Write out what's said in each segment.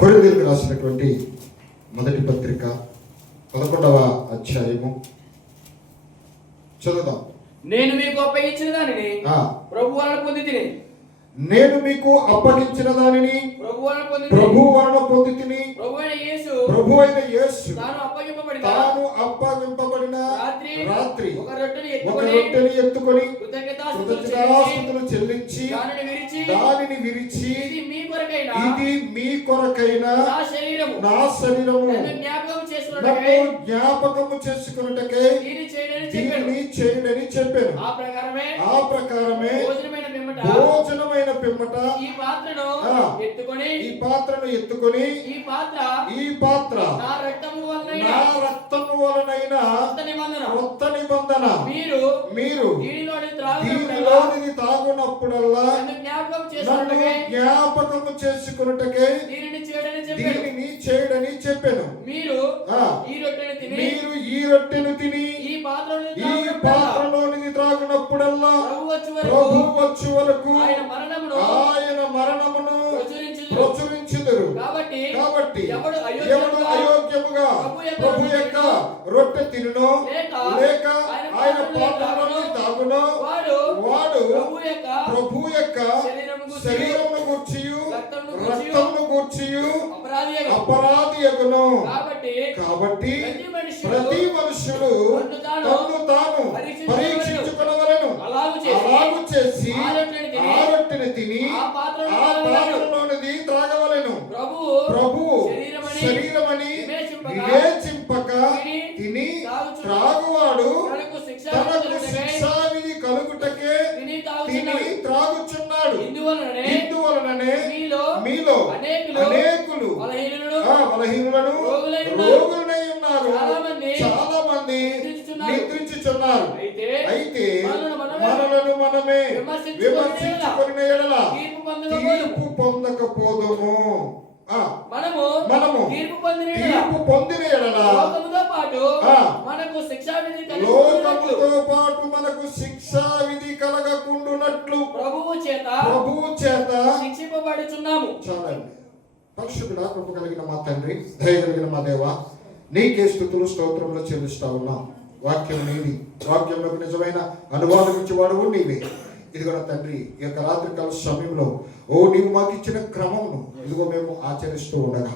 కొరింథీయులకు రాసినటువంటి మొదటి పత్రిక 11వ అధ్యాయము చదువుదాం. నేను మీకు అప్పగించిన దానిని ప్రభు వలన పొందితిని. నేను మీకు అప్పగించిన దానిని ప్రభు వలన పొందితిని. ప్రభు అయిన యేసు తాను అప్పగింపబడిన రాత్రి ఒక రొట్టెని ఎత్తుకొని కృతజ్ఞతాస్తుతులు చెల్లించి దానిని విరిచి, ఇది మీ కొరకైన నా శరీరము, నన్ను జ్ఞాపకము చేసుకొనుటకై దీనిని చేయుడని చెప్పాను. ఆ ప్రకారమే భోజనమైన పిమ్మట ఈ పాత్రను ఎత్తుకొని ఈ పాత్ర నా రక్తము వలనైన కొత్త నిబంధన మీరు దీనిలోనిది తాగునప్పుడల్లా నన్ను జ్ఞాపకము చేసుకొనుటకై దీనిని చేయడని చెప్పాను. మీరు ఈ రొట్టెను తిని ఈ పాత్రలోనిది త్రాగునప్పుడల్లా ప్రభు వచ్చు వరకు ఆయన మరణమును ప్రచురించుదురు. కాబట్టి ఎవడు అయోగ్యముగా ప్రభు యొక్క రొట్టె తినునో లేక ఆయన పాత్రలోని తాగునో వాడు ప్రభు యొక్క శరీరమును గూర్చియు రక్తమును గూర్చియు అపరాధి యగును. కాబట్టి ప్రతి మనుషుడు తన్ను తాను పరీక్షించుకొనవలెను. అలాగు చేసి ఆ రొట్టెని తిని ఆ పాత్రలోనిది త్రాగవలెను. ప్రభు శరీరమని వివేచింపక తిని త్రాగువాడు తనకు శిక్షావిధి కలుగుటకే తిని త్రాగుచున్నాడు. ఇందువలననే మీలో అనేకులు బలహీనులను రోగులనై ఉన్నారు. చాలా మంది నిద్రించుచున్నారు. అయితే మనలను మనమే విమర్శించుకొనిన యెడల తీర్పు పొందకపోదుము. మనము తీర్పు పొందిన యెడల లోకముతో పాటు మనకు శిక్షావిధి కలగకుండునట్లు ప్రభువు చేత శిక్షింపబడుచున్నాము. చాలండి. పరిశుద్ధుడా, కృప కలిగిన మా తండ్రి, దయ కలిగిన మా దేవ, నీకే స్తుతులు స్తోత్రములు చెల్లిస్తా ఉన్నాం. వాక్యం నీది, వాక్యంలోకి నిజమైన అనువాదం ఇచ్చేవాడు నీవే. ఇదిగో తండ్రి, ఈ యొక్క రాత్రికాల సమయంలో నీవు మాకు ఇచ్చిన క్రమమును ఇదిగో మేము ఆచరిస్తూ ఉండగా,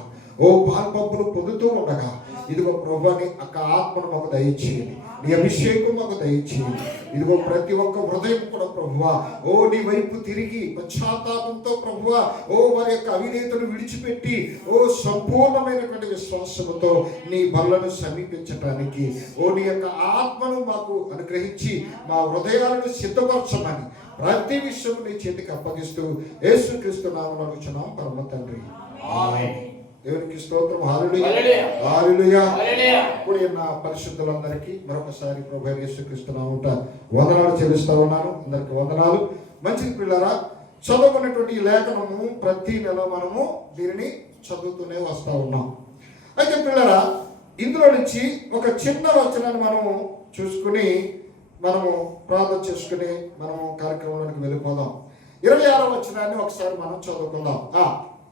పాల్పంపులు పొందుతూ ఉండగా, ఇదిగో ప్రభువాని యొక్క ఆత్మను మాకు దయచేయండి, నీ అభిషేకం మాకు దయచేయండి. ఇదిగో ప్రతి ఒక్క హృదయం కూడా ప్రభువా నీ వైపు తిరిగి పశ్చాత్తాపంతో ప్రభువా వారి యొక్క అవిధేయతను విడిచిపెట్టి సంపూర్ణమైనటువంటి విశ్వాసముతో నీ బలను సమీపించటానికి నీ యొక్క ఆత్మను మాకు అనుగ్రహించి మా హృదయాలను సిద్ధపరచమని ప్రతి విషయం నీ చేతికి అప్పగిస్తూ యేసుక్రీస్తు నామమున అడుగుచున్నాం పరమ తండ్రి, ఆమేన్. దేవునికి స్తోత్రం. హల్లెలూయా. ఇప్పుడు నా పరిశుద్ధులందరికీ మరొకసారి ప్రభు యేసుక్రీస్తు నామమున వందనాలు చెల్లిస్తా ఉన్నాను. అందరికి వందనాలు. మంచిది పిల్లరా, చదువుకున్నటువంటి ఈ లేఖనము ప్రతి నెల మనము దీనిని చదువుతూనే వస్తా ఉన్నాం. అయితే పిల్లరా, ఇందులో నుంచి ఒక చిన్న వచనాన్ని మనము చూసుకుని మనము ప్రార్థన చేసుకుని మనము కార్యక్రమానికి వెళ్ళిపోదాం. 26వ వచనాన్ని ఒకసారి మనం చదువుకుందాం.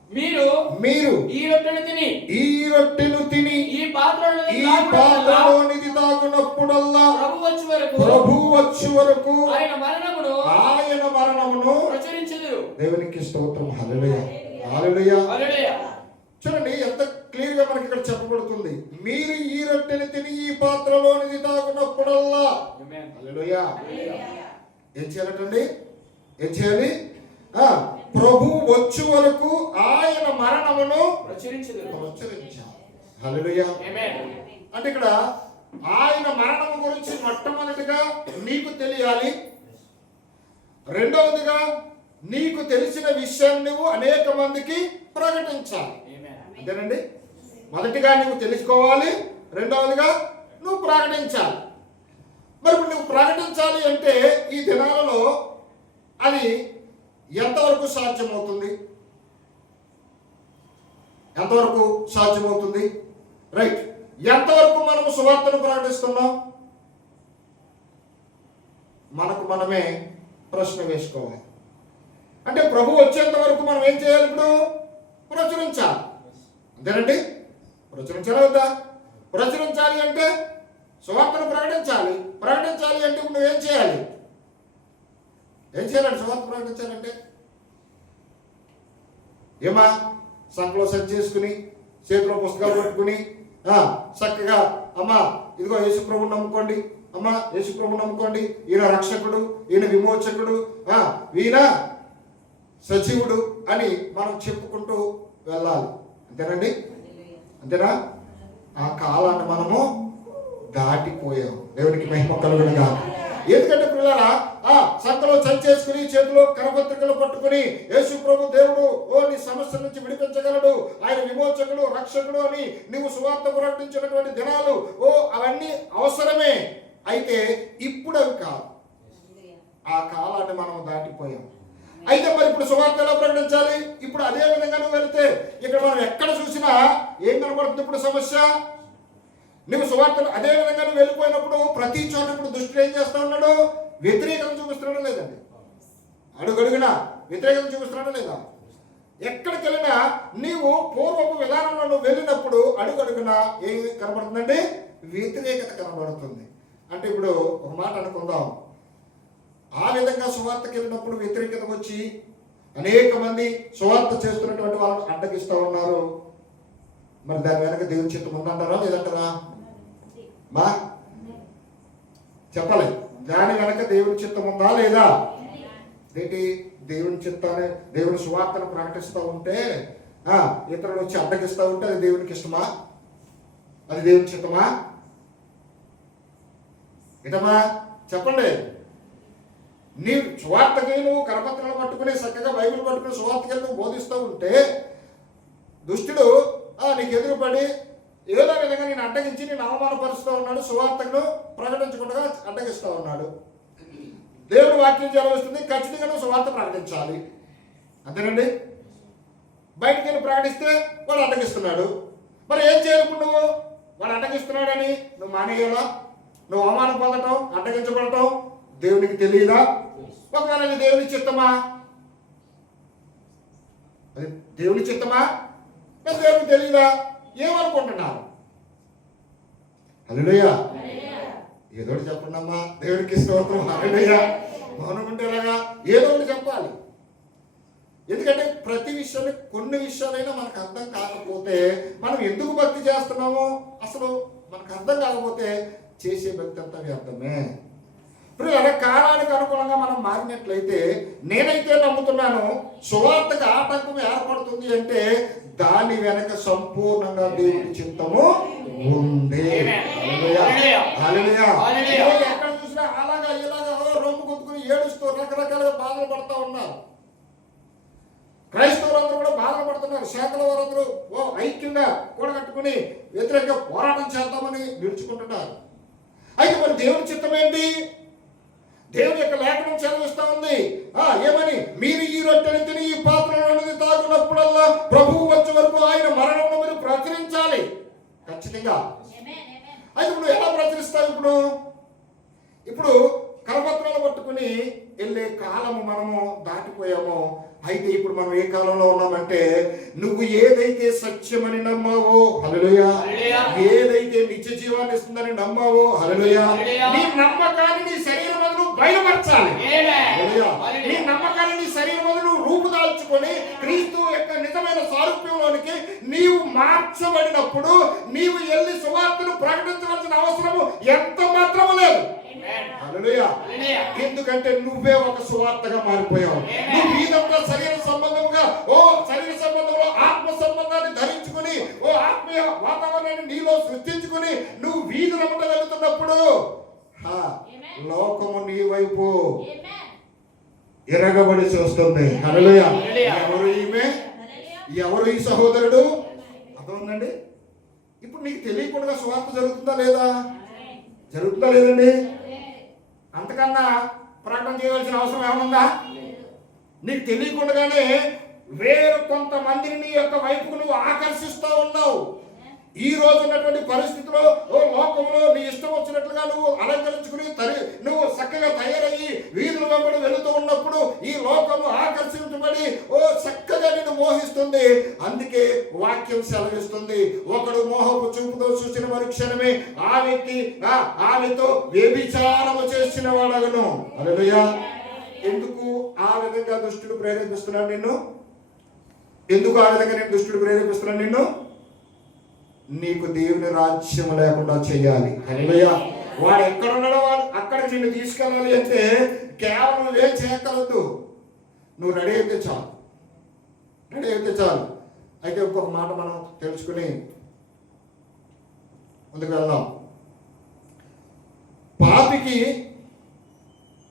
మీరు ఈ రొట్టెను తిని ఈ పాత్రలోనిది తాగునప్పుడల్లా ప్రభు వచ్చు వరకు ఆయన మరణమును ప్రచురించుదురు. దేవునికి స్తోత్రం. హల్లెలూయా. చూడండి ఎంత క్లియర్ గా మనకి ఇక్కడ చెప్పబడుతుంది. మీరు ఈ రొట్టెని తిని ఈ పాత్రలోనిది తాగునప్పుడల్లా. హల్లెలూయా. ఏం చేయాలండి? ఏం చేయాలి? ప్రభు వచ్చు వరకు ఆయన మరణమును ప్రచురించాలి. హల్లెలూయా. అంటే ఇక్కడ ఆయన మరణము గురించి మొట్టమొదటిగా నీకు తెలియాలి. రెండవదిగా నీకు తెలిసిన విషయాన్ని నువ్వు అనేక మందికి ప్రకటించాలి. అంతేనండి. మొదటిగా నువ్వు తెలుసుకోవాలి, రెండవదిగా నువ్వు ప్రకటించాలి. మరి ఇప్పుడు నువ్వు ప్రకటించాలి అంటే ఈ దినాలలో అది ఎంతవరకు సాధ్యమవుతుంది? రైట్. ఎంతవరకు మనము సువార్తను ప్రకటిస్తున్నాం? మనకు మనమే ప్రశ్న వేసుకోవాలి. అంటే ప్రభు వచ్చేంత వరకు మనం ఏం చేయాలి? ఇప్పుడు ప్రచురించాలి. అంతేనండి. ప్రచురించాలా వద్దా? ప్రచురించాలి అంటే సువార్తను ప్రకటించాలి. ప్రకటించాలి అంటే ఇప్పుడు నువ్వేం చేయాలి? ఏం చేయాలండి సువార్త ప్రకటించాలంటే? ఏమా సంకలో సంచి చేసుకుని చేతిలో పుస్తకాలు పట్టుకుని చక్కగా అమ్మా ఇదిగో యేసుప్రభుని నమ్ముకోండి, అమ్మా యేసుప్రభుని నమ్ముకోండి, ఈయన రక్షకుడు, ఈయన విమోచకుడు, ఈయన సజీవుడు అని మనం చెప్పుకుంటూ వెళ్ళాలి. అంతేనండి? అంతేనా? ఆ కాలాన్ని మనము దాటిపోయాం. దేవునికి మహిమ కలుగునుగా. ఎందుకంటే పిల్లరా సంతలో చేసుకుని చేతిలో కరపత్రికలు పట్టుకుని యేసు ప్రభు దేవుడు నీ సమస్య నుంచి విడిపించగలడు, ఆయన విమోచకుడు, రక్షకుడు అని నువ్వు సువార్త ప్రకటించినటువంటి దినాలు అవన్నీ అవసరమే. అయితే ఇప్పుడు అవి కాదు. ఆ కాలాన్ని మనం దాటిపోయాం. అయితే మరి ఇప్పుడు సువార్త ఎలా ప్రకటించాలి? ఇప్పుడు అదే విధంగా నువ్వు వెళ్తే ఇక్కడ మనం ఎక్కడ చూసినా ఏం కనబడుతుంది? ఇప్పుడు సమస్య నువ్వు సువార్తలు అదే విధంగా నువ్వు వెళ్ళిపోయినప్పుడు ప్రతి చోట ఇప్పుడు దుష్టుడు ఏం చేస్తా ఉన్నాడు? వ్యతిరేకత చూపిస్తున్నాడా లేదండి? అడుగడుగునా వ్యతిరేకత చూపిస్తున్నాడా లేదా? ఎక్కడికి వెళ్ళినా నీవు పూర్వపు విధానంలో నువ్వు వెళ్ళినప్పుడు అడుగడుగునా ఏం కనబడుతుందండి? వ్యతిరేకత కనబడుతుంది. అంటే ఇప్పుడు ఒక మాట అనుకుందాం, ఆ విధంగా సువార్తకి వెళ్ళినప్పుడు వ్యతిరేకత వచ్చి అనేక మంది సువార్త చేస్తున్నటువంటి వాళ్ళని అడ్డగిస్తూ ఉన్నారు. మరి దాని వెనక దేవుని చిత్తం ఉందంటారా లేదంటారా? మా చెప్పాలి, దాని వెనక దేవుని చిత్తం ఉందా లేదా? ఏంటి దేవుని చిత్తాన్ని, దేవుని సువార్తను ప్రకటిస్తూ ఉంటే ఇతరులు వచ్చి అడ్డగిస్తూ ఉంటే అది దేవునికి ఇష్టమా? అది దేవుని చిత్తమా? ఇటమా చెప్పండి. నీ సువార్తకి నువ్వు కరపత్రాలు పట్టుకుని చక్కగా బైబిల్ పట్టుకుని సువార్తకి నువ్వు బోధిస్తూ ఉంటే దుష్టుడు నీకు ఎదురుపడి ఏదో విధంగా నేను అడ్డగించి నేను అవమానపరుస్తూ ఉన్నాడు, సువార్తను ప్రకటించకుండా అడ్డగిస్తూ ఉన్నాడు. దేవుడు వాక్యం జరగవస్తుంది, ఖచ్చితంగా నువ్వు సువార్త ప్రకటించాలి. అంతేనండి? బయటికి వెళ్ళి ప్రకటిస్తే వాడు అడ్డగిస్తున్నాడు. మరి ఏం చేయాలి ఇప్పుడు నువ్వు? వాడు అడ్డగిస్తున్నాడని నువ్వు మానేయాలా? నువ్వు అవమానం పొందటం, అడ్డగించబడటం దేవునికి తెలియదా? ఒకవేళ అది దేవుని చిత్తమా? అది దేవుని చిత్తమా? దేవునికి తెలియదా? ఏమనుకుంటున్నారు? హల్లెలూయా. ఏదో చెప్పండి అమ్మా, దేవునికి స్తోత్రం. హల్లెలూయా. మౌనం ఉంటే ఎలాగా? ఏదో ఒకటి చెప్పాలి. ఎందుకంటే ప్రతి విషయాన్ని, కొన్ని విషయాలైనా మనకు అర్థం కాకపోతే మనం ఎందుకు భక్తి చేస్తున్నామో అసలు మనకు అర్థం కాకపోతే చేసే భక్తి అంతా వ్యర్థమే. ఇప్పుడు కాలానికి అనుకూలంగా మనం మారినట్లయితే నేనైతే నమ్ముతున్నాను సువార్తకు ఆటంకం ఏర్పడుతుంది అంటే దాని వెనక సంపూర్ణంగా దేవుని చిత్తము ఉంది. ఎక్కడ చూసినా అలాగా ఇలాగా రొమ్ము కొట్టుకుని ఏడుస్తూ రకరకాలుగా బాధలు పడుతూ ఉన్నారు. క్రైస్తవులందరూ కూడా బాధలు పడుతున్నారు. శాఖల వారందరూ ఐక్యంగా కూడగట్టుకుని వ్యతిరేకంగా పోరాటం చేద్దామని నిలుచుకుంటున్నారు. అయితే మరి దేవుని చిత్తం ఏంటి? దేవుని యొక్క లేఖనం చదివిస్తా ఉంది ఏమని? మీరు ఈ రొట్టెని తిని ఈ పాత్రలోనిది తాగున్నప్పుడల్లా ప్రభువు వచ్చే వరకు ఆయన మరణంలో మీరు ప్రచురించాలి ఖచ్చితంగా. అయితే నువ్వు ఎలా ప్రచురిస్తావు? ఇప్పుడు కరపత్రాలు పట్టుకుని వెళ్ళే కాలము మనము దాటిపోయామో. అయితే ఇప్పుడు మనం ఏ కాలంలో ఉన్నామంటే నువ్వు ఏదైతే సత్యమని నమ్మావో, హల్లెలూయా, ఏదైతే నిత్య జీవాన్ని ఇస్తుందని నమ్మావో, హల్లెలూయా, నీ నమ్మకాన్ని నీ శరీరం వల్ల బయలుపరచాలి. నీ నమ్మకాన్ని నీ శరీరం వల్ల నువ్వు రూపుదాల్చుకొని క్రీస్తు యొక్క నిజమైన సారూప్యంలోనికి నీవు మార్చబడినప్పుడు నీవు వెళ్ళి సువార్తను ప్రకటించవలసిన అవసరము ఎంత మాత్రము లేదు. ఎందుకంటే నువ్వే ఒక సువార్తగా మారిపోయావు. నువ్వు ఇదంతా శరీర సంబంధంగా శరీర సంబంధంలో ఆత్మ సంబంధాన్ని ధరించుకుని ఆత్మీయ వాతావరణాన్ని నీలో సృష్టించుకుని నువ్వు వీధులమ్మట వెళుతున్నప్పుడు లోకము నీ వైపు ఎరగబడి చూస్తుంది. హల్లెలూయా. ఎవరు ఈమె? ఎవరు ఈ సహోదరుడు? అర్థమైందండి? ఇప్పుడు నీకు తెలియకుండా సువార్త జరుగుతుందా లేదా? జరుగుతుందా లేదండి? అంతకన్నా ప్రకటన చేయవలసిన అవసరం ఏమనుందా? నీకు తెలియకుండానే వేరు కొంతమందిని నీ యొక్క వైపుకు నువ్వు ఆకర్షిస్తూ ఉన్నావు. ఈ రోజు ఉన్నటువంటి పరిస్థితిలో లోకంలో నీ ఇష్టం వచ్చినట్లుగా నువ్వు అలంకరించుకుని నువ్వు చక్కగా తయారయ్యి వీధుల వెంబడి వెళుతూ ఉన్నప్పుడు ఈ లోకము ఆకర్షించబడి చక్కగా నిన్ను మోహిస్తుంది. అందుకే వాక్యం సెలవిస్తుంది, ఒకడు మోహపు చూపుతో చూసిన మరుక్షణమే ఆ వ్యక్తి ఆమెతో వ్యభిచారము చేసిన వాడగను. హల్లెలూయా. ఎందుకు ఆ విధంగా దుష్టుడు ప్రేరేపిస్తున్నాడు నిన్ను? ఎందుకు ఆ విధంగా నేను దుష్టుడు ప్రేరేపిస్తున్నాను నిన్ను? నీకు దేవుని రాజ్యం లేకుండా చేయాలి. హల్లెలూయా. వాడు ఎక్కడున్నాడో వాడు అక్కడికి నిన్ను తీసుకెళ్ళాలి అంటే కేవలం ఏం చేయగలదు, నువ్వు రెడీ అయితే చాలు, రెడీ అయితే చాలు. అయితే ఇంకొక మాట మనం తెలుసుకుని ముందుకు వెళ్దాం. పాపికి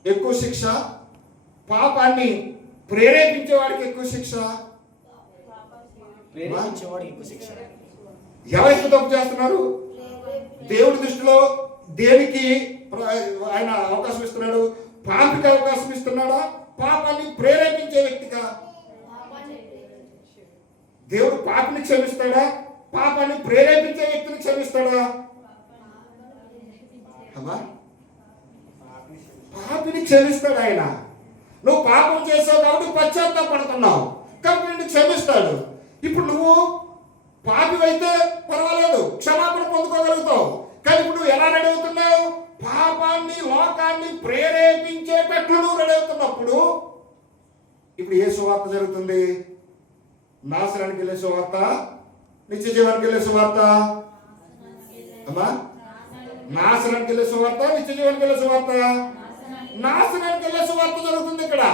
ఎక్కువ శిక్ష, పాపాన్ని ప్రేరేపించే వాడికి ఎక్కువ శిక్ష. ఎవరికి తప్పు చేస్తున్నారు? దేవుడి దృష్టిలో దేనికి ఆయన అవకాశం ఇస్తున్నాడు? పాపికి అవకాశం ఇస్తున్నాడా? పాపాన్ని ప్రేరేపించే వ్యక్తిగా? దేవుడు పాపిని క్షమిస్తాడా? పాపాన్ని ప్రేరేపించే వ్యక్తిని క్షమిస్తాడా? పాపిని క్షమిస్తాడు ఆయన. నువ్వు పాపం చేసావు కాబట్టి పశ్చాత్తాపడుతున్నావు కాబట్టి నిన్ను క్షమిస్తాడు. ఇప్పుడు నువ్వు పాపి అయితే పర్వాలేదు, క్షమాపణ పొందుకోగలుగుతావు. కానీ ఇప్పుడు నువ్వు ఎలా రెడీ అవుతున్నావు? పాపాన్ని లోకాన్ని ప్రేరేపించేటట్లు నువ్వు రెడీ అవుతున్నప్పుడు ఇప్పుడు ఏ సువార్త జరుగుతుంది? నాశనానికి వెళ్ళే సువార్త, నిత్య జీవానికి వెళ్ళే సువార్త? అమ్మా, నాశనానికి వెళ్ళే సువార్త, నిత్య జీవానికి వెళ్ళే సువార్త? నాశనానికి వెళ్ళే సువార్త జరుగుతుంది ఇక్కడ.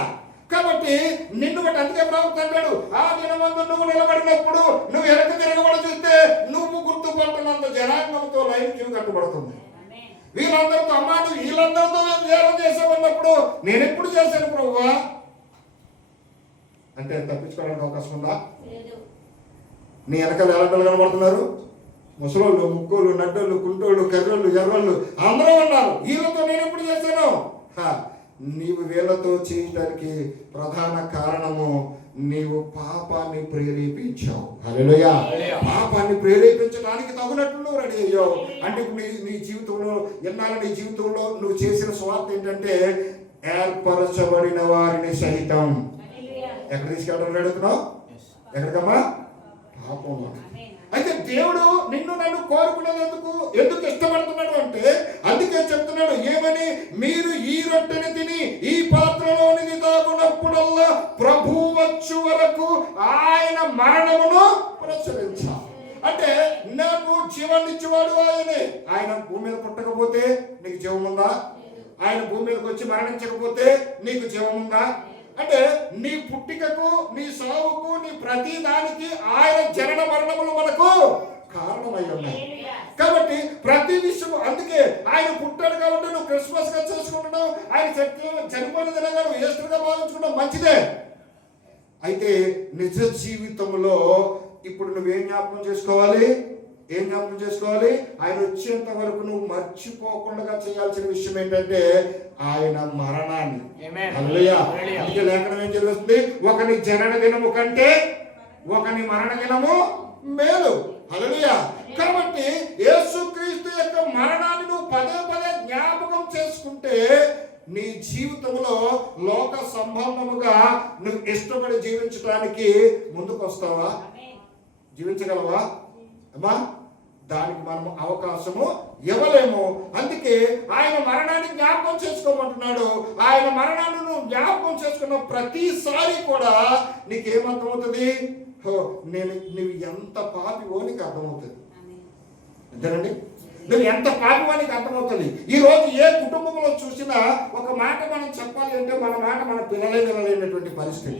కాబట్టి నిన్ను బట్టి అందుకే ప్రభుత్వం అంటాడు, ఆ దినమందు నువ్వు నిలబడినప్పుడు నువ్వు వెనక తిరగబడి చూస్తే నువ్వు గుర్తుపడుతున్నంత జనాంగంతో లైఫ్ క్యూ కట్టబడుతుంది. వీళ్ళందరితో అమ్మాట వీళ్ళందరితో ధ్యానం చేసామన్నప్పుడు నేను ఎప్పుడు చేశాను ప్రభువా అంటే తప్పించుకోవడానికి అవకాశం ఉందా? నీ వెనకాల ఎలాంటి కనబడుతున్నారు? ముసలోళ్ళు, ముక్కోళ్ళు, నడ్డోళ్ళు, కుంటోళ్ళు, కర్రోళ్ళు, ఎర్రోళ్ళు అందరూ ఉన్నారు. వీళ్ళతో నేను ఎప్పుడు చేశాను? నీవు వీళ్ళతో చేయడానికి ప్రధాన కారణము నీవు పాపాన్ని ప్రేరేపించావు. హల్లెలూయా. పాపాన్ని ప్రేరేపించడానికి తగినట్లు నువ్వు రెడీ అయ్యావు. అంటే ఇప్పుడు నీ జీవితంలో ఎన్నాళ్ళ నీ జీవితంలో నువ్వు చేసిన స్వార్థ ఏంటంటే ఏర్పరచబడిన వారిని సహితం ఎక్కడ తీసుకెళ్ళడం అడుగుతున్నావు? ఎక్కడికమ్మా? పాపంలో. అయితే దేవుడు నిన్ను నన్ను కోరుకునేది ఎందుకు ఇష్టపడుతున్నాడు అంటే అందుకే చెప్తున్నాడు ఏమని, మీరు ఈ రొట్టెని తిని ఈ పాత్రలోనిది తాగునప్పుడల్లా ప్రభువు వచ్చు వరకు ఆయన మరణమును ప్రచురించాలి. అంటే నాకు జీవాన్నిచ్చేవాడు ఆయనే. ఆయన భూమి మీద పుట్టకపోతే నీకు జీవం ఉందా? ఆయన భూమి మీదకి వచ్చి మరణించకపోతే నీకు జీవం ఉందా? అంటే నీ పుట్టికకు, నీ సావుకు, నీ ప్రతి దానికి ఆయన జనన మరణములు మనకు కారణమై ఉన్నాయి. కాబట్టి ప్రతి విషయం అందుకే ఆయన పుట్టాడు కాబట్టి నువ్వు క్రిస్మస్ గా చేసుకుంటున్నావు, ఆయన చనిపోయిన దినంగా నువ్వు ఈస్టర్గా భావించుకుంటావు, మంచిదే. అయితే నిజ జీవితంలో ఇప్పుడు నువ్వేం జ్ఞాపకం చేసుకోవాలి? ఏం జ్ఞాపకం చేసుకోవాలి? ఆయన వచ్చేంత వరకు నువ్వు మర్చిపోకుండా చేయాల్సిన విషయం ఏంటంటే ఆయన మరణాన్ని. హల్లెలూయా. అందుకే లేఖనం ఏం జరుగుతుంది? ఒకని జనన దినము కంటే ఒకని మరణ దినము మేలు. హల్లెలూయా. కాబట్టి యేసుక్రీస్తు యొక్క మరణాన్ని నువ్వు పదే పదే జ్ఞాపకం చేసుకుంటే నీ జీవితంలో లోక సంబంధముగా నువ్వు ఇష్టపడి జీవించడానికి ముందుకు వస్తావా? జీవించగలవా అమ్మా? దానికి మనం అవకాశము ఇవ్వలేము. అందుకే ఆయన మరణాన్ని జ్ఞాపకం చేసుకోమంటున్నాడు. ఆయన మరణాన్ని నువ్వు జ్ఞాపకం చేసుకున్న ప్రతిసారి కూడా నీకేమర్థమవుతుంది? నువ్వు ఎంత పాపివో నీకు అర్థమవుతుంది. అంతేనండి, నువ్వు ఎంత పాపివో నీకు అర్థమవుతుంది. ఈ రోజు ఏ కుటుంబంలో చూసినా ఒక మాట మనం చెప్పాలి అంటే మన మాట మన పిల్లలే వినలేనటువంటి పరిస్థితి.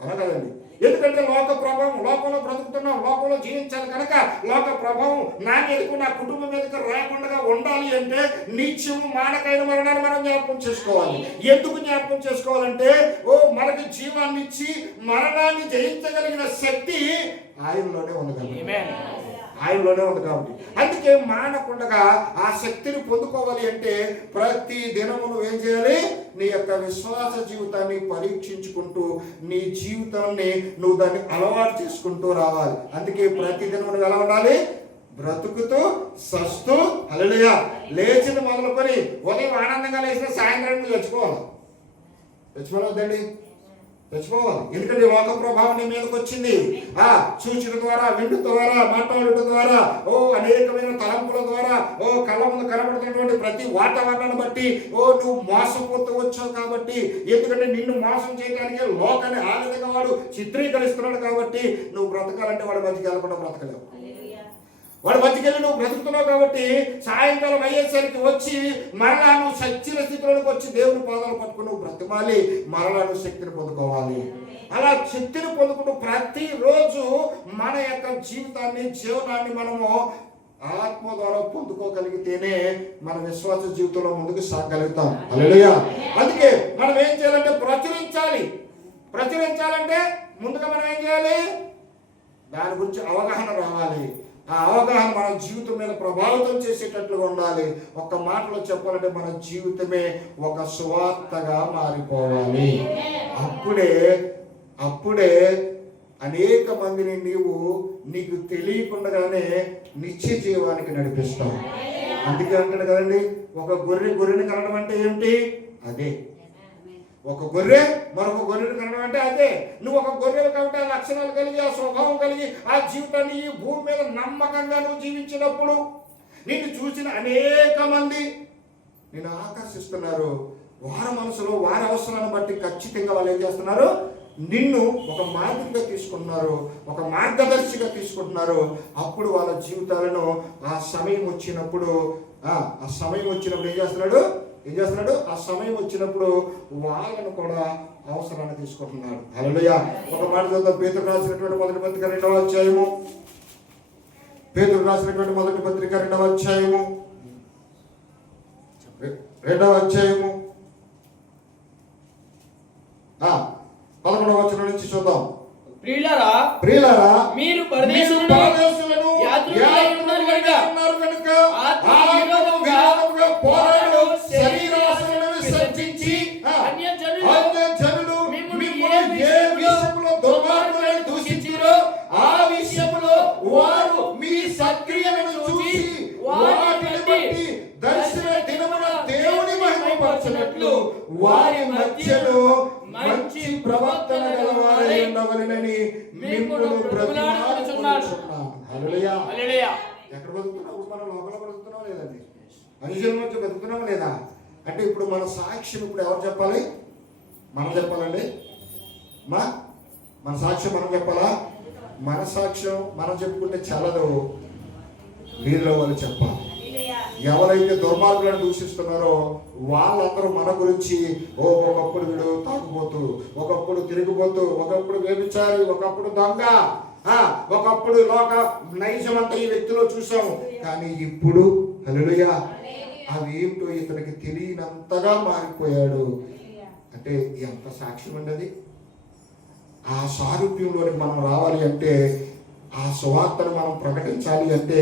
అవునా కదండి? ఎందుకంటే లోక ప్రభావం, లోకంలో బ్రతుకుతున్నాం, లోకంలో జీవించాలి కనుక లోక ప్రభావం నా మీదకు, నా కుటుంబం మీదకు రాకుండా ఉండాలి అంటే నిత్యము మానకైన మరణాన్ని మనం జ్ఞాపకం చేసుకోవాలి. ఎందుకు జ్ఞాపకం చేసుకోవాలంటే మనకి జీవాన్ని ఇచ్చి మరణాన్ని జయించగలిగిన శక్తి ఆయనలోనే ఉంది. ఆయనలోనే ఉంది కాబట్టి అందుకే మానకుండా ఆ శక్తిని పొందుకోవాలి అంటే ప్రతి దినము నువ్వేం చేయాలి? నీ యొక్క విశ్వాస జీవితాన్ని పరీక్షించుకుంటూ నీ జీవితాన్ని నువ్వు దాన్ని అలవాటు చేసుకుంటూ రావాలి. అందుకే ప్రతి దినం నువ్వు ఎలా ఉండాలి? బ్రతుకుతూ సస్తూ హల్లెలూయా లేచింది మొదలుకొని ఉదయం ఆనందంగా లేచిన సాయంత్రం చచ్చిపోవాలి. చచ్చిపోవద్దండి, చచ్చిపోవాలి. ఎందుకంటే లోక ప్రభావం నీ మీదకి వచ్చింది. సూచన ద్వారా, విండు ద్వారా, మాట్లాడటం ద్వారా, అనేకమైన తలంపుల ద్వారా, కళ్ళ ముందు కనబడుతున్నటువంటి ప్రతి వాతావరణాన్ని బట్టి నువ్వు మోసపోతూ వచ్చావు. కాబట్టి ఎందుకంటే నిన్ను మోసం చేయడానికి లోకాన్ని ఆ విధంగా వాడు చిత్రీకరిస్తున్నాడు. కాబట్టి నువ్వు బ్రతకాలంటే వాడి మధ్యకి వెళ్ళకుండా బ్రతకలేవు. వాడు మధ్యకెళ్ళి నువ్వు బ్రతుకుతున్నావు. కాబట్టి సాయంకాలం అయ్యేసరికి వచ్చి మరలా నువ్వు సచ్చిన స్థితిలోకి వచ్చి దేవుని పాదాలు పట్టుకుని నువ్వు బ్రతిమాలి, మరలా నువ్వు శక్తిని పొందుకోవాలి. అలా శక్తిని పొందుకుంటూ ప్రతిరోజు మన యొక్క జీవనాన్ని మనము ఆత్మ ద్వారా పొందుకోగలిగితేనే మన విశ్వాస జీవితంలో ముందుకు సాగలుగుతాం. హల్లెలూయా. అందుకే మనం ఏం చేయాలంటే ప్రచురించాలంటే ముందుగా మనం ఏం చేయాలి? దాని గురించి అవగాహన రావాలి. ఆ అవగాహన మన జీవితం మీద ప్రభావితం చేసేటట్లుగా ఉండాలి. ఒక్క మాటలో చెప్పాలంటే మన జీవితమే ఒక సువార్తగా మారిపోవాలి. అప్పుడే అనేక మందిని నీకు తెలియకుండానే నిత్య జీవానికి నడిపిస్తావు. అందుకే అంటాడు కదండి, ఒక గొర్రెని కనడం అంటే ఏమిటి? అదే. ఒక గొర్రె మరొక గొర్రెను కనడం అంటే అదే. నువ్వు ఒక గొర్రెలు కాబట్టి ఆ లక్షణాలు కలిగి, ఆ స్వభావం కలిగి, ఆ జీవితాన్ని ఈ భూమి మీద నమ్మకంగా నువ్వు జీవించినప్పుడు నిన్ను చూసిన అనేక మంది నిన్ను ఆకర్షిస్తున్నారు. వారి మనసులో వారి అవసరాన్ని బట్టి ఖచ్చితంగా వాళ్ళు ఏం చేస్తున్నారు? నిన్ను ఒక మార్గంగా తీసుకుంటున్నారు, ఒక మార్గదర్శిగా తీసుకుంటున్నారు. అప్పుడు వాళ్ళ జీవితాలను ఆ సమయం వచ్చినప్పుడు ఏం చేస్తున్నాడు? ఆ సమయం వచ్చినప్పుడు వాళ్ళను కూడా అవసరాన్ని తీసుకుంటున్నాడు. హల్లెలూయా. ఒక మాట చూద్దాం. పేతురు రాసినటువంటి మొదటి పత్రిక 2వ అధ్యాయము. పేతురు రాసినటువంటి మొదటి పత్రిక 2వ అధ్యాయము 11వ వచనం నుంచి చూద్దాం. ప్రియులారా మీరు పరదేశులను యాత్రికులై ఉన్నారు కనుక ఆత్మవిరోధముగా పోరాడు శరీరాశలను విసర్జించి అన్యజనులు మిమ్మల్ని ఏ విషయంలో దుర్మార్గులను దూషించిరో ఆ విషయంలో వారు మీ సక్రియలను చూసి వాటిని బట్టి దర్శన దినమున దేవుని మహిమపరచునట్లు వారి మధ్యలో మంచి ప్రవర్తన గలవారై ఉండవలెనని మిమ్మల్ని బ్రతిమాలుకొనుచున్నాను. హల్లెలూయా. ఎక్కడ బతుకుతున్నావు? మనం లోపల బతుకుతున్నావా లేదండి? మనుషుల మధ్య బతుకుతున్నావా లేదా? అంటే ఇప్పుడు మన సాక్ష్యం ఇప్పుడు ఎవరు చెప్పాలి? మనం చెప్పాలండి. మన సాక్ష్యం మనం చెప్పాలా? మన సాక్ష్యం మనం చెప్పుకుంటే చాలదు, వీళ్ళ వాళ్ళు చెప్పాలి. ఎవరైతే దుర్మార్గులను దూషిస్తున్నారో వాళ్ళందరూ మన గురించి ఒకప్పుడు వీడు తాగుబోతూ, ఒకప్పుడు తిరిగిపోతూ, ఒకప్పుడు వ్యభిచారి, ఒకప్పుడు దొంగ, ఒకప్పుడు లోక నైజమంతా ఈ వ్యక్తిలో చూసాము. కానీ ఇప్పుడు హల్లెలూయా అవి ఏమిటో ఇతనికి తెలియనంతగా మారిపోయాడు. అంటే ఎంత సాక్ష్యం అండి అది. ఆ సారూప్యంలోనికి మనం రావాలి అంటే, ఆ సువార్తను మనం ప్రకటించాలి అంటే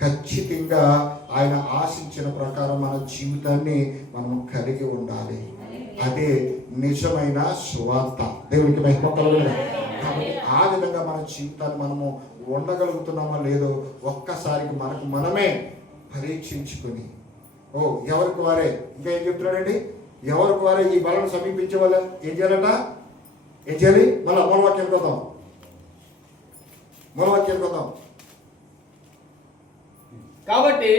ఖచ్చితంగా ఆయన ఆశించిన ప్రకారం మన జీవితాన్ని మనం కలిగి ఉండాలి. అదే నిజమైన సువార్త. దేవునికి మహిమ కలుగును. కాబట్టి ఆ విధంగా మన జీవితాన్ని మనము ఉండగలుగుతున్నామో లేదో ఒక్కసారికి మనకు మనమే పరీక్షించుకుని, ఎవరికి వారే, ఇంకా ఏం చెప్తున్నాడండి, ఎవరికి వారే ఈ బలను సమీపించే వాళ్ళ ఏం చేయాలి? మళ్ళీ మూలవాక్యానికి వద్దాం. కాబట్టి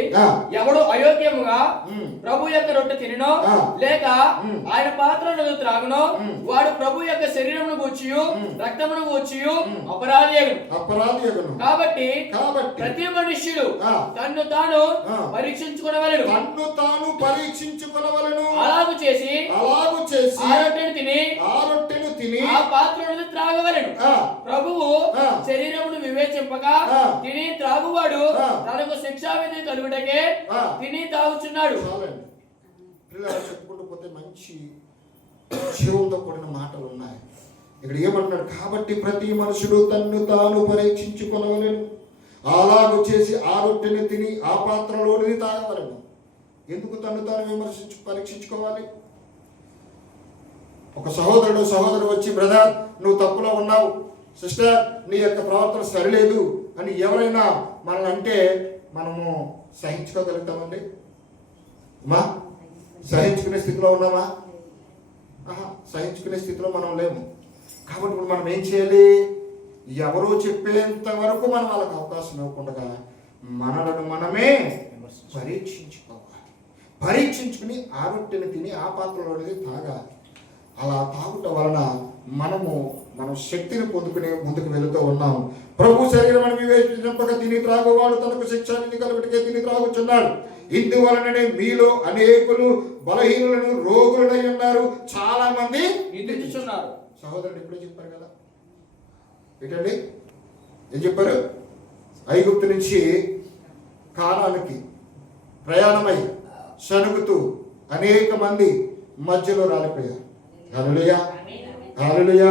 ఎవడు అయోగ్యముగా ప్రభు యొక్క రొట్టె తినో లేక ఆయన పాత్రను త్రాగునో వాడు ప్రభు యొక్క శరీరమును గూర్చియు రక్తమును గూర్చియు అపరాధియగును. కాబట్టి ప్రతి మనుష్యుడు తన్ను తాను పరీక్షించుకొనవలెను. అలాగు చేసి ఆ రొట్టెను తిని ఆ పాత్రను త్రాగవలెను. ప్రభువు శరీరమును వివేచింపక తిని త్రాగువాడు తనకు శిక్ష కలుగుటకే తిని తాగుచున్నాడు. చెప్పుకుంటూ పోతే మంచి జీవంతో కూడిన మాటలు ఉన్నాయి. ఇక్కడ ఏమంటున్నాడు? కాబట్టి ప్రతి మనుషుడు తన్ను తాను పరీక్షించుకొనవలెను. అలాగు చేసి ఆ రొట్టెని తిని ఆ పాత్రలోని తాగవలెను. ఎందుకు తన్ను తాను పరీక్షించుకోవాలి? ఒక సహోదరుడు వచ్చి, బ్రదర్ నువ్వు తప్పులో ఉన్నావు, సిస్టర్ నీ యొక్క ప్రవర్తన సరిలేదు అని ఎవరైనా మనల్ని అంటే మనము సహించుకోగలుగుతామండి? మా సహించుకునే స్థితిలో ఉన్నామా? సహించుకునే స్థితిలో మనం లేము. కాబట్టి ఇప్పుడు మనం ఏం చేయాలి? ఎవరో చెప్పేంత వరకు మనం వాళ్ళకి అవకాశం ఇవ్వకుండా మనలను మనమే పరీక్షించుకోవాలి. పరీక్షించుకుని ఆ రొట్టెని తిని ఆ పాత్రలోనిది తాగాలి. అలా తాగుట వలన మనం శక్తిని పొందుకునే ముందుకు వెళుతూ ఉన్నాము. ప్రభు శరీరం అని వివేచింపక తిని త్రాగువాడు తనకు శిక్ష విధి కలుగుటకే తిని త్రాగుచున్నాడు. ఇందువలననే మీలో అనేకులు బలహీనులను రోగులై ఉన్నారు, చాలా మంది నిద్రించుచున్నారు. సహోదరుడు ఇప్పుడే చెప్పారు కదా, ఏంటండి ఏం చెప్పారు? ఐగుప్తు నుంచి కానానుకి ప్రయాణమై సనుగుతూ అనేక మంది మధ్యలో రాలిపోయారు. హల్లెలూయా, హల్లెలూయా.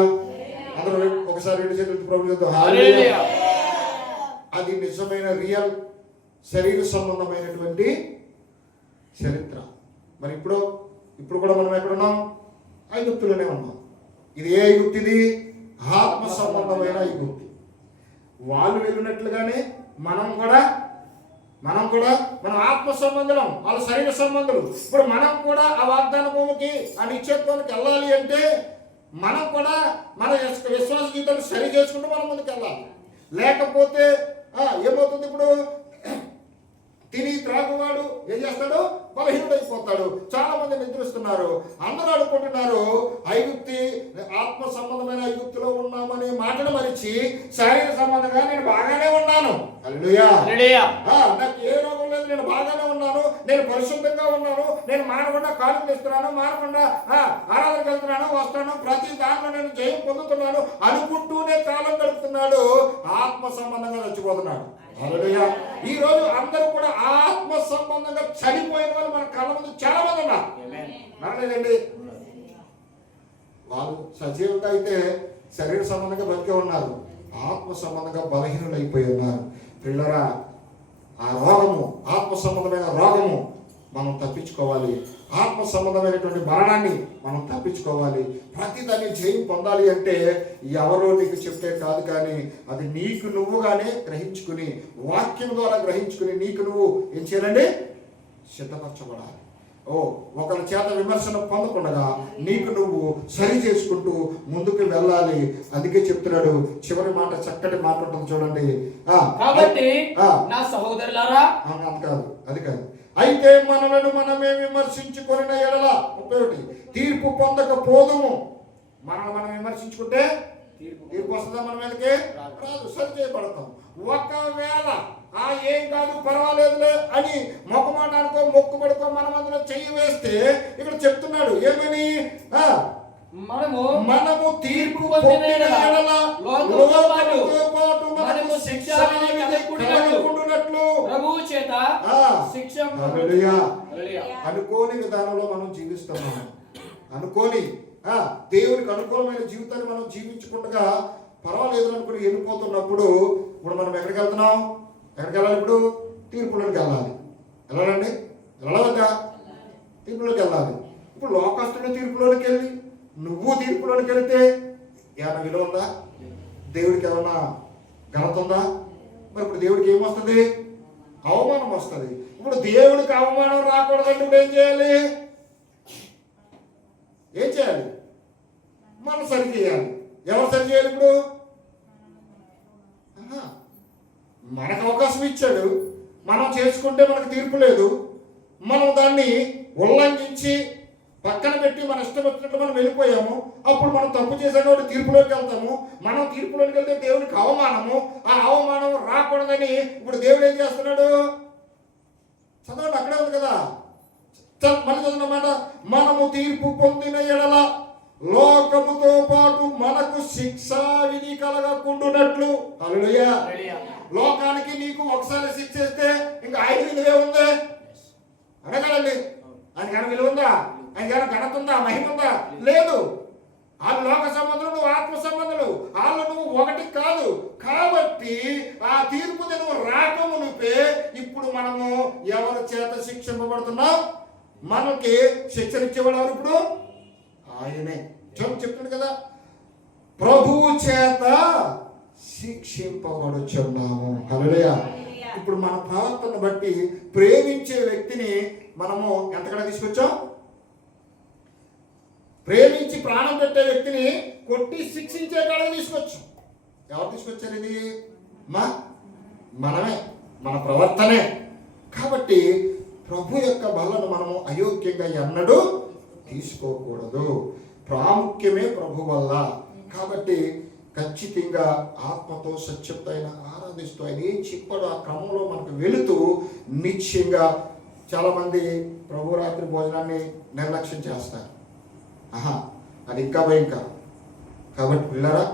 అందరూ ఒకసారి రెండు చేతులు ప్రభు చేద్దాం. హల్లెలూయా. అది నిజమైన రియల్ శరీర సంబంధమైనటువంటి చరిత్ర. మరి ఇప్పుడు కూడా మనం ఎక్కడున్నాం? ఐగుప్తులోనే ఉన్నాం. ఇది ఏ ఐగుప్తిది? ఆత్మ సంబంధమైన ఐగుప్తి. వాళ్ళు వెళ్ళినట్లుగానే మనం కూడా మనం ఆత్మ సంబంధం, వాళ్ళ శరీర సంబంధులు. ఇప్పుడు మనం కూడా ఆ వాగ్దాన భూమికి, ఆ నిశ్చయత్వానికి వెళ్ళాలి అంటే మనం కూడా మన విశ్వాస జీవితాన్ని సరి చేసుకుంటూ మనం ముందుకు వెళ్ళాలి. లేకపోతే ఏమవుతుంది? ఇప్పుడు తిని త్రాగువాడు ఏం చేస్తాడు? బలహీనుడైపోతాడు. చాలా మంది నిద్రిస్తున్నారు. అందరూ అనుకుంటున్నారు ఐగుప్తి ఆత్మ సంబంధమైన ఐగుప్తిలో ఉన్నామని మాటను మరిచి శారీరక సంబంధంగా నేను బాగానే ఉన్నాను, హల్లెలూయా, నాకు ఏ రోగం లేదు, నేను బాగానే ఉన్నాను, నేను పరిశుద్ధంగా ఉన్నాను, నేను మానకుండా కాలు తెస్తున్నాను, మానకుండా ఆరాధనకు వెళ్తున్నాను, వస్తాను, ప్రతి దాంట్లో నేను జయం పొందుతున్నాను అనుకుంటూనే కాలం గడుపుతున్నాడు. ఆత్మ సంబంధంగా చచ్చిపోతున్నాడు. హల్లెలూయా. ఈ రోజు అందరూ కూడా ఆత్మ సంబంధంగా చనిపోయిన వాళ్ళు మన కళ్ళ ముందు చాలా మంది ఉన్నారు. నడలేదండి, వాళ్ళు సజీవంగా అయితే శరీర సంబంధంగా బతికే ఉన్నారు, ఆత్మ సంబంధంగా బలహీనులు అయిపోయి ఉన్నారు. పిల్లరా, ఆ రోగము, ఆత్మ సంబంధమైన రోగము మనం తప్పించుకోవాలి. ఆత్మ సంబంధమైనటువంటి మరణాన్ని మనం తప్పించుకోవాలి. ప్రతిదాన్ని జయం పొందాలి అంటే ఎవరో నీకు చెప్తే కాదు, కానీ అది నీకు నువ్వుగానే గ్రహించుకుని, వాక్యం ద్వారా గ్రహించుకుని నీకు నువ్వు ఏం చేయాలండి? సిద్ధపరచబడాలి. ఒకరి చేత విమర్శన పొందకుండా నీకు నువ్వు సరి చేసుకుంటూ ముందుకు వెళ్ళాలి. అందుకే చెప్తున్నాడు, చివరి మాట చక్కటి మాట ఉంటుంది చూడండి. కాబట్టి నా సహోదరులారా, అది కాదు. అయితే మనలను మనమే విమర్శించుకొనిన ఎడల 31 తీర్పు పొందకపోదుము. మనల్ని మనం విమర్శించుకుంటే తీర్పు వస్తుందా? మన మీదకి రాదు, సరి చేయబడతాం. ఒకవేళ ఏం కాదు పర్వాలేదులే అని మొక్కమాటానికో మొక్కుబడికో మన మధ్యలో చెయ్యి వేస్తే ఇక్కడ చెప్తున్నాడు ఏమని? మనము తీర్పు పొందిన ఎడల లోకముతో పాటు మనకు శిక్ష కలుగునట్లు ప్రభువు చేత శిక్ష. అనుకోని విధానంలో మనం జీవిస్తున్నాం. అనుకోని దేవునికి అనుకూలమైన జీవితాన్ని మనం జీవించకుండా పర్వాలేదు అనుకుని వెళ్ళిపోతున్నప్పుడు ఇప్పుడు మనం ఎక్కడికి వెళ్తున్నాం? ఎక్కడికి వెళ్ళాలి? ఇప్పుడు తీర్పులోకి వెళ్ళాలి. వెళ్ళాలండి, వెళ్ళవద్దా? తీర్పులోకి వెళ్ళాలి. ఇప్పుడు లోకస్తున్న తీర్పులోకి వెళ్ళి నువ్వు తీర్పులోకి వెళితే ఏమైనా విలువ ఉందా? దేవుడికి ఏమన్నా ఘనత ఉందా? మరి ఇప్పుడు దేవుడికి ఏమొస్తుంది? అవమానం వస్తుంది. ఇప్పుడు దేవుడికి అవమానం రాకూడదంటే ఇప్పుడు ఏం చేయాలి? మనం సరి చేయాలి. ఎవరు సరి చేయాలి? ఇప్పుడు మనకు అవకాశం ఇచ్చాడు, మనం చేసుకుంటే మనకు తీర్పు లేదు, మనం దాన్ని ఉల్లంఘించి పక్కన పెట్టి మన ఇష్టం వచ్చినట్లు మనం వెళ్ళిపోయాము. అప్పుడు మనం తప్పు చేసాం కాబట్టి తీర్పులోకి వెళ్తాము. మనం తీర్పులోకి వెళ్తే దేవుడికి అవమానము. ఆ అవమానం రాకూడదని ఇప్పుడు దేవుడు ఏం చేస్తున్నాడు? చదవండి, అక్కడే ఉంది కదా, మళ్ళీ చదవమాట. మనము తీర్పు పొందిన ఎడల లోకముతో పాటు మనకు శిక్షా విధి కలగకుండునట్లు. హల్లెలూయా. లోకానికి నీకు ఒకసారి శిక్ష ఇస్తే ఇంకా 5 విలువే ఉంది అనగలండి. ఆయనకైనా విలువ ఉందా? ఆయనకైనా ఘనత ఉందా? మహిమ ఉందా? లేదు. వాళ్ళు లోక సంబంధులు, నువ్వు ఆత్మ సంబంధులు, వాళ్ళు నువ్వు ఒకటి కాదు. కాబట్టి ఆ తీర్పు నువ్వు రాకమునిపే ఇప్పుడు మనము ఎవరి చేత శిక్షింపబడుతున్నాం? మనకి శిక్షనిచ్చేవాడు ఇప్పుడు ఆయనే. చెప్తుంది కదా, ప్రభువు చేత శిక్షింపబడుచున్నాము. హల్లెలూయా. ఇప్పుడు మన ప్రవర్తనను బట్టి ప్రేమించే వ్యక్తిని మనము ఎంతకన్నా తీసుకొచ్చాం? ప్రేమించి ప్రాణం పెట్టే వ్యక్తిని కొట్టి శిక్షించే కాడకు తీసుకొచ్చాం. ఎవరు తీసుకొచ్చారు? ఇది మనమే, మన ప్రవర్తనే. కాబట్టి ప్రభు యొక్క బలను మనము అయోగ్యంగా ఎన్నడూ తీసుకోకూడదు. ప్రాముఖ్యమే ప్రభు వల్ల. కాబట్టి ఖచ్చితంగా ఆత్మతో సత్యంతో ఆయన ఆరాధిస్తూ ఆయన ఏం చెప్పాడో ఆ క్రమంలో మనకు వెళుతూ నిశ్చయంగా చాలామంది ప్రభు రాత్రి భోజనాన్ని నిర్లక్ష్యం చేస్తారు. అది ఇంకా భయంకరం. కాబట్టి పిల్లరా,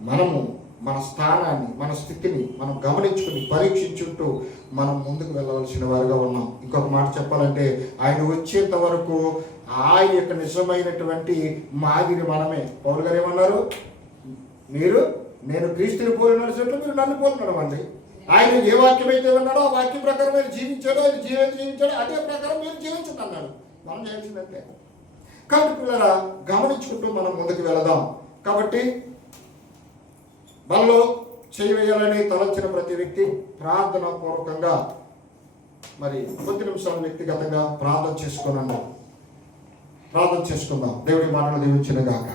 మనము మన స్థానాన్ని, మన స్థితిని మనం గమనించుకుని పరీక్షించుకుంటూ మనం ముందుకు వెళ్ళవలసిన వారుగా ఉన్నాం. ఇంకొక మాట చెప్పాలంటే, ఆయన వచ్చేంత వరకు ఆయన యొక్క నిజమైనటువంటి మాదిరి మనమే. పౌలు గారు ఏమన్నారు? నేను క్రీస్తుని పోలి నడిచినట్లు మీరు నన్ను పోలి నడవండి. ఆయన ఏ వాక్యం అయితే ఉన్నాడో ఆ వాక్యం ప్రకారం ఆయన జీవించాడో, ఆయన జీవించాడో అదే ప్రకారం మీరు జీవించండి అన్నాడు. మనం చేయాల్సిందంటే. కాబట్టి పిల్లరా, గమనించుకుంటూ మనం ముందుకు వెళదాం. కాబట్టి బలలో చేయవేయాలని తలంచిన ప్రతి వ్యక్తి ప్రార్థన పూర్వకంగా మరి కొద్ది నిమిషాలు వ్యక్తిగతంగా ప్రార్థన చేసుకుందాం. దేవుడి మాటలు దీవించును గాక.